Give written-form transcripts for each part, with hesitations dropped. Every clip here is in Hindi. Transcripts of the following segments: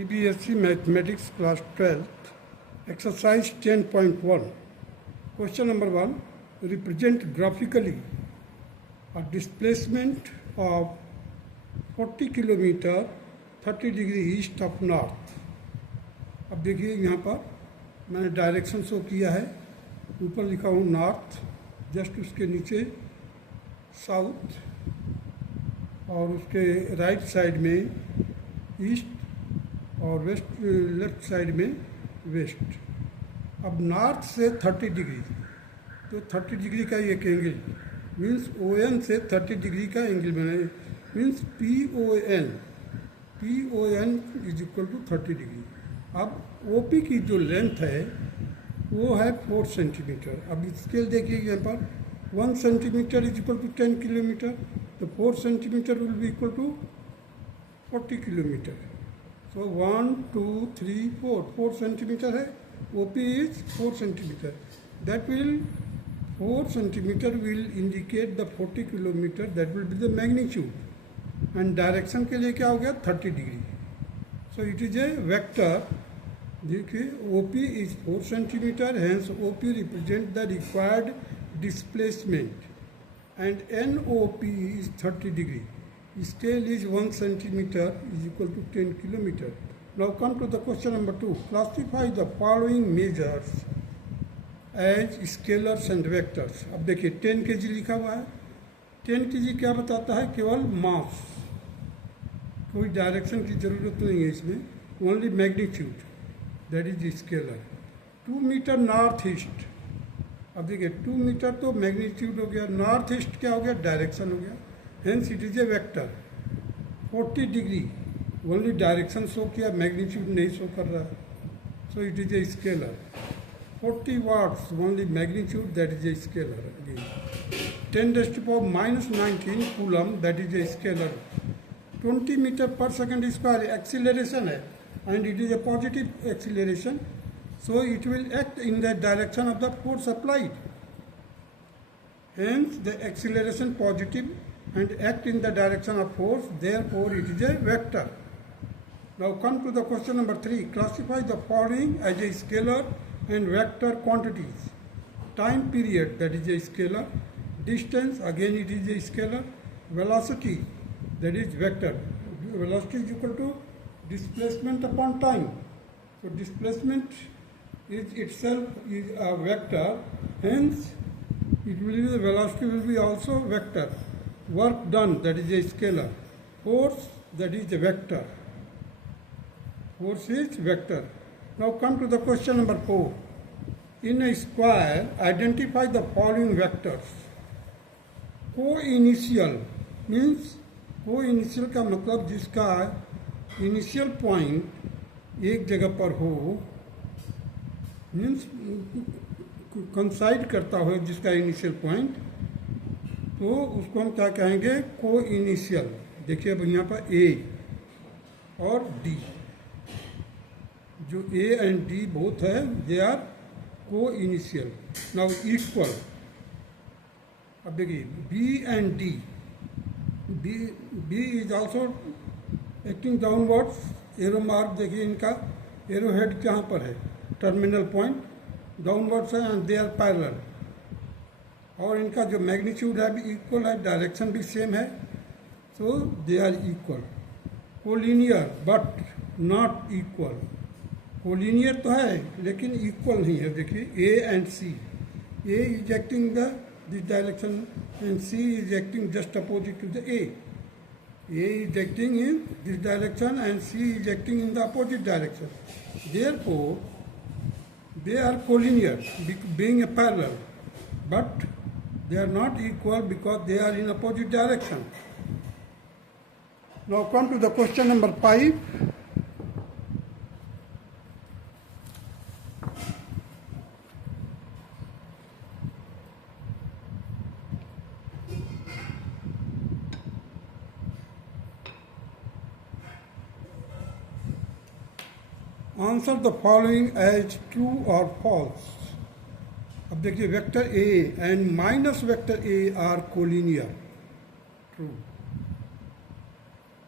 CBSE Mathematics Class 12th, Exercise 10.1. Question number 1. Represent graphically a displacement of 40 kilometre 30 degree east of north. अब देखिए यहाँ पर मैंने डायरेक्शन शो किया है. ऊपर लिखा हूँ नॉर्थ, जस्ट उसके नीचे साउथ और उसके राइट साइड में ईस्ट और वेस्ट लेफ्ट साइड में वेस्ट. अब नॉर्थ से 30 डिग्री, तो 30 डिग्री का एक एंगल मीन्स ON से 30 डिग्री का एंगल बने means PON is equal to 30 degree. अब OP की जो लेंथ है वो है 4 सेंटीमीटर. अब स्केल देखिए यहाँ पर 1 centimetre is equal to 10 kilometre, तो 4 centimetre will be equal to 40 kilometre. So 1, 2, 3, 4 centimeter है. OP is 4 centimeter. That will 4 centimeter will indicate the 40 kilometer. That will be the magnitude. And direction के लिए क्या हो गया 30 degree. So it is a vector. देखिए OP is 4 centimeter. Hence OP represent the required displacement. And NOP is 30 degree. Scale is 1 centimeter is equal to 10 kilometer. Now come to the question number 2. Classify the following measures as scalars and vectors. अब देखिए 10 kg लिखा हुआ है. 10 kg क्या बताता है? केवल मास, कोई डायरेक्शन की जरूरत नहीं है इसमें, only magnitude, that is scalar. 2 metre north east. अब देखिए 2 मीटर तो मैग्नीट्यूड हो गया, नॉर्थ ईस्ट क्या हो गया? डायरेक्शन हो गया. Hence it is a vector. 40 degree only direction show किया, मैग्नीट्यूड नहीं शो कर रहा है, so it is a scalar. 40 watts only magnitude, that is a scalar again. 10 raised to power minus 19 coulomb, that is a scalar. 20 meter per second square acceleration है and it is a positive acceleration, so it will act in the direction of the force applied. Hence the acceleration positive and act in the direction of force, therefore it is a vector. Now come to the question number 3. Classify the following as a scalar and vector quantities. Time period, that is a scalar. Distance, again it is a scalar. Velocity, that is vector. Velocity is equal to displacement upon time. So displacement is itself is a vector, hence it will be, the velocity will be also vector. Work done, that is a scalar. Force, that is a vector. Force is vector. Now come to the question number 4. In a square, identify the following vectors. Co-initial means, co-initial का मतलब जिसका initial point एक जगह पर हो, means coincide करता हो जिसका initial point, तो उसको हम क्या कहेंगे? को इनिशियल. देखिए अब यहाँ पर A और D, जो A एंड D बोथ है, दे आर को इनिशियल. Now equal. अब देखिए B and D, B is also acting downwards. Arrow mark देखिए, इनका एरो हेड कहाँ पर है? टर्मिनल पॉइंट डाउनवर्ड्स है एंड दे आर पैरेलल. और इनका जो मैग्नीट्यूड है भी इक्वल है, डायरेक्शन भी सेम है, so they are equal. Collinear but not equal. Collinear तो है लेकिन इक्वल नहीं है. देखिए A and C. A is acting the this direction and C is acting just opposite to the A. A is acting in this direction and C is acting in the opposite direction. Therefore they are collinear being a parallel, but they are not equal because they are in opposite direction. Now come to the question number 5. Answer the following as true or false. अब देखिए vector A and minus vector A are collinear. True.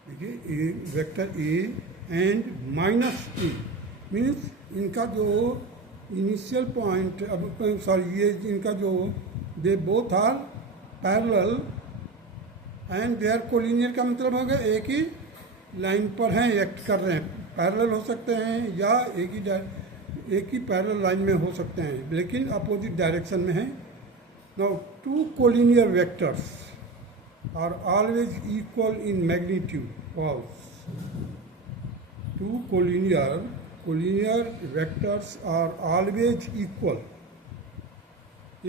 देखिए vector A and minus E means इनका जो इनिशियल पॉइंट, अब सॉरी ये इनका जो they both are parallel and they are collinear का मतलब होगा एक ही लाइन पर हैं, एक्ट कर रहे हैं। पैरेलल हो सकते हैं या एक ही पैरेलल लाइन में हो सकते हैं, लेकिन अपोजिट डायरेक्शन में हैं। Now two collinear vectors are always equal in magnitude. False. Two collinear vectors are always equal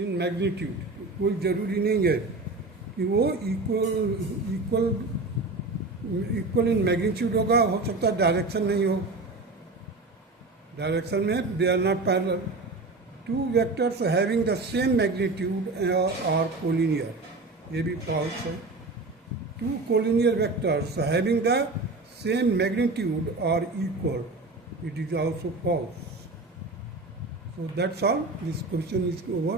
in magnitude. कोई ज़रूरी नहीं है कि वो इक्वल इन मैग्नीट्यूड होगा, हो सकता है डायरेक्शन नहीं हो। डायरेक्शन में they are not parallel. Two vectors having the same magnitude are collinear, ये भी फॉल्स है। Two collinear vectors having the same magnitude are equal, it is also false. So that's all. This question is over.